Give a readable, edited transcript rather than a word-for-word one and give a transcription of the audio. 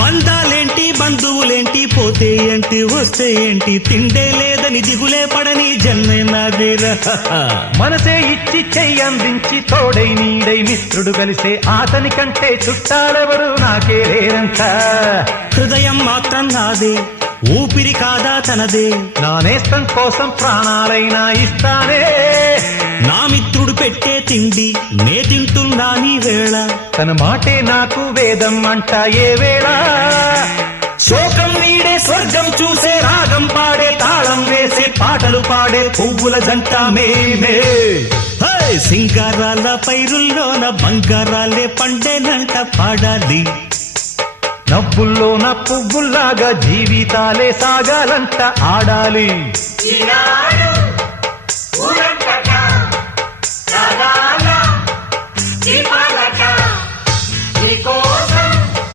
బంధాలేంటి బంధువులేంటి పోతే ఏంటి వస్తే ఏంటి తిండే లేదని దిగులే పడని జన్మే నాదేరా మనసే ఇచ్చి చెయ్యందించి తోడై నీడై మిత్రుడు కలిసే అతని కంటే చుట్టాలెవరు నాకే లేరంట హృదయం మాత్రం నాదే ఊపిరి కాదా తనదే నా నేస్తం కోసం ప్రాణాలైనా ఇస్తానే నా మిత్రుడు పెట్టే తిండి నే తింటున్నా నీ వేళ తన మాటే నాకు వేదం అంట ఏ వేళ శోకం వీడే స్వర్గం చూసే రాగం పాడే తాళం వేసే పాటలు పాడే పువ్వుల జంట మేమే సింగారాల పైరుల్లోన బంగారాలే పండేనంట పాడాలి నవ్వుల్లోన పువ్వుల్లాగా జీవితాలే సాగాలంట ఆడాలి ఈనాడు